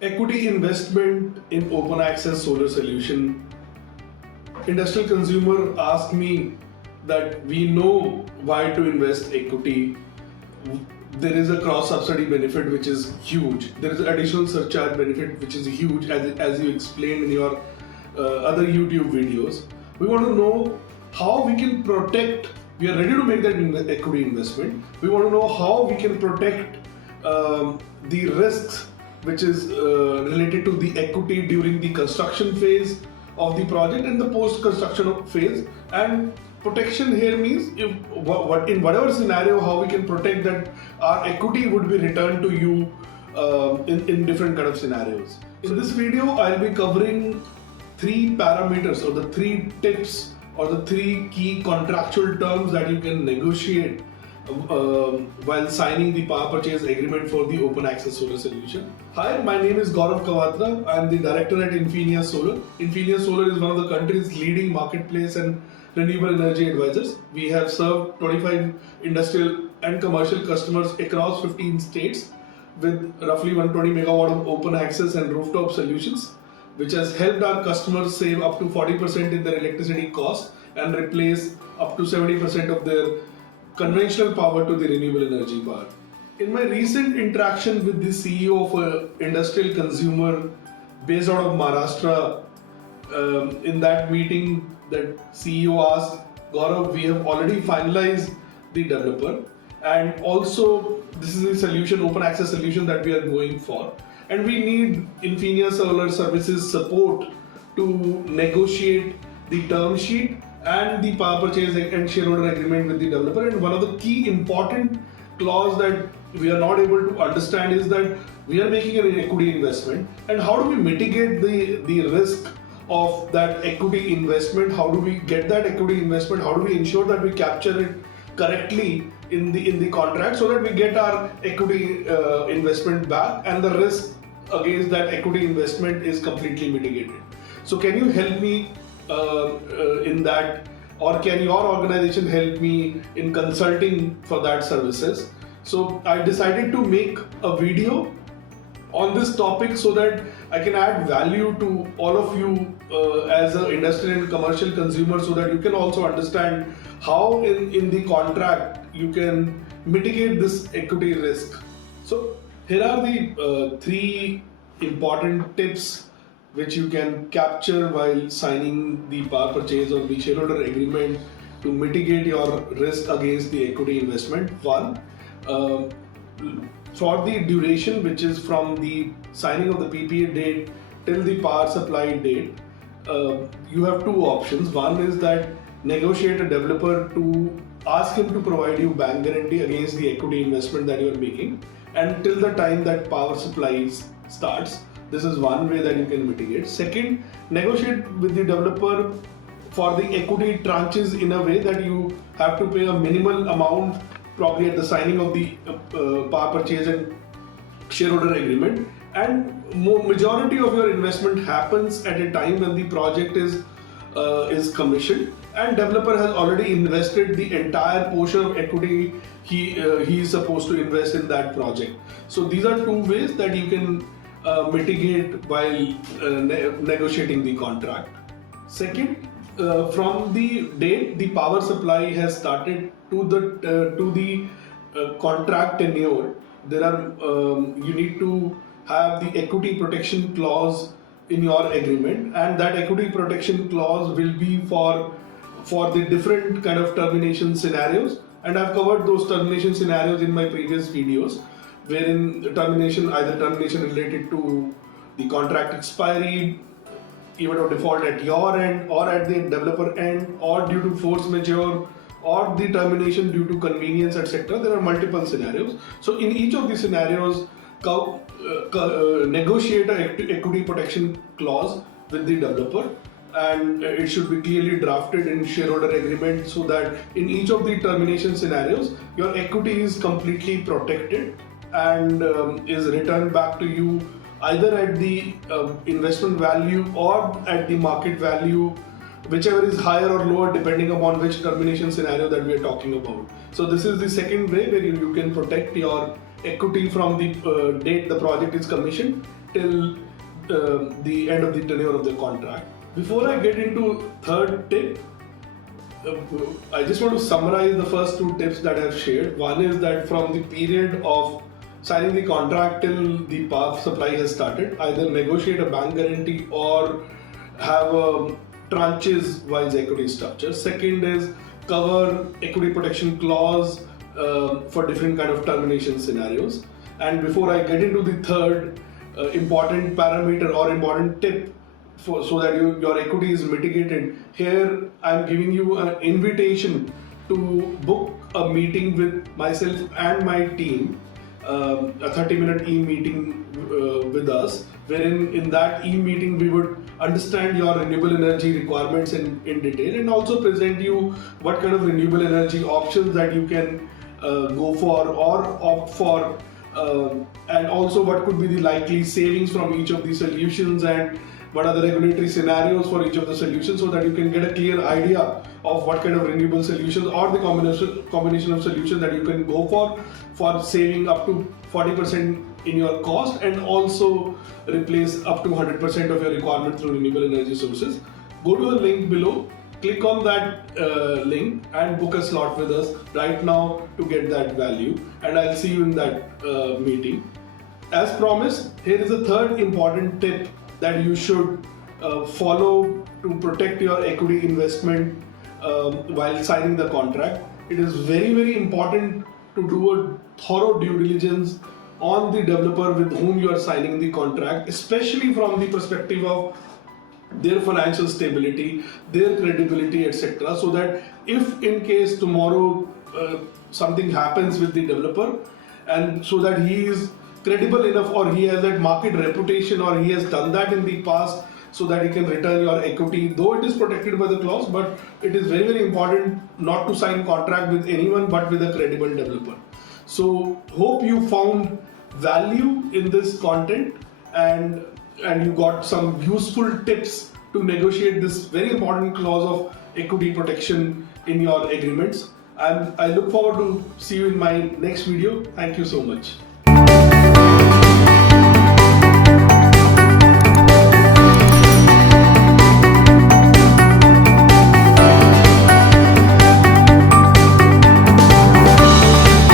Equity investment in open access solar solution. Industrial consumer asked me that we know why to invest equity. There is a cross subsidy benefit which is huge. There is additional surcharge benefit which is huge, as you explained in your other YouTube videos. We want to know how we can protect. We are ready to make that equity investment. We want to know how we can protect the risks which is related to the equity during the construction phase of the project and the post-construction phase. And protection here means if in whatever scenario, how we can protect that our equity would be returned to you in different kind of scenarios. In this video, I'll be covering 3 parameters or the 3 tips or the 3 key contractual terms that you can negotiate while signing the power purchase agreement for the open access solar solution. Hi, my name is Gaurav Kawatra. I am the director at Infinia Solar. Infinia Solar is one of the country's leading marketplace and renewable energy advisors. We have served 25 industrial and commercial customers across 15 states with roughly 120 megawatt of open access and rooftop solutions, which has helped our customers save up to 40% in their electricity cost and replace up to 70% of their conventional power to the renewable energy power. In my recent interaction with the CEO of an industrial consumer based out of Maharashtra, in that meeting, that CEO asked, Gaurav, we have already finalized the developer, and also this is a solution, open access solution that we are going for, and we need Infinia Solar Services support to negotiate the term sheet and the power purchase and shareholder agreement with the developer. And one of the key important clause that we are not able to understand is that we are making an equity investment, and how do we mitigate the risk of that equity investment? How do we get that equity investment? How do we ensure that we capture it correctly in the contract so that we get our equity investment back and the risk against that equity investment is completely mitigated? So can you help me in that, or can your organization help me in consulting for that services? So I decided to make a video on this topic so that I can add value to all of you as an industrial and commercial consumer, so that you can also understand how in the contract you can mitigate this equity risk. So here are the 3 important tips which you can capture while signing the power purchase or the shareholder agreement to mitigate your risk against the equity investment. One, for the duration, which is from the signing of the PPA date till the power supply date, you have 2 options. One is that negotiate a developer to ask him to provide you bank guarantee against the equity investment that you are making, and till the time that power supply starts. This is one way that you can mitigate. Second, negotiate with the developer for the equity tranches in a way that you have to pay a minimal amount probably at the signing of the power purchase and shareholder agreement, and majority of your investment happens at a time when the project is commissioned and developer has already invested the entire portion of equity he is supposed to invest in that project. So these are 2 ways that you can mitigate while negotiating the contract. Second, from the date the power supply has started to the contract tenure, there are you need to have the equity protection clause in your agreement, and that equity protection clause will be for the different kind of termination scenarios, and I've covered those termination scenarios in my previous videos, wherein the termination, either termination related to the contract expiry, event of default at your end or at the developer end, or due to force majeure, or the termination due to convenience, etc. There are multiple scenarios. So in each of these scenarios, negotiate an equity protection clause with the developer, and it should be clearly drafted in shareholder agreement so that in each of the termination scenarios, your equity is completely protected and is returned back to you either at the investment value or at the market value, whichever is higher or lower depending upon which termination scenario that we are talking about. So this is the second way where you can protect your equity from the date the project is commissioned till the end of the tenure of the contract. Before I get into third tip, I just want to summarize the first two tips that I've shared. One is that from the period of signing the contract till the power supply has started, either negotiate a bank guarantee or have a tranches wise equity structure. Second is cover equity protection clause for different kind of termination scenarios. And before I get into the third important parameter or important tip, so that your equity is mitigated, here I'm giving you an invitation to book a meeting with myself and my team, a 30-minute e-meeting with us, wherein in that e-meeting we would understand your renewable energy requirements in detail and also present you what kind of renewable energy options that you can go for or opt for, and also what could be the likely savings from each of these solutions and what are the regulatory scenarios for each of the solutions, so that you can get a clear idea of what kind of renewable solutions or the combination of solutions that you can go for saving up to 40% in your cost and also replace up to 100% of your requirement through renewable energy sources. Go to the link below, click on that link and book a slot with us right now to get that value, and I'll see you in that meeting. As promised, here is a third important tip that you should follow to protect your equity investment while signing the contract. It is very, very important to do a thorough due diligence on the developer with whom you are signing the contract, especially from the perspective of their financial stability, their credibility, etc. So that if in case tomorrow something happens with the developer, and so that he is credible enough or he has that market reputation or he has done that in the past, so that he can return your equity, though it is protected by the clause, but it is very, very important not to sign contract with anyone but with a credible developer. So hope you found value in this content and you got some useful tips to negotiate this very important clause of equity protection in your agreements. And I look forward to see you in my next video. Thank you so much.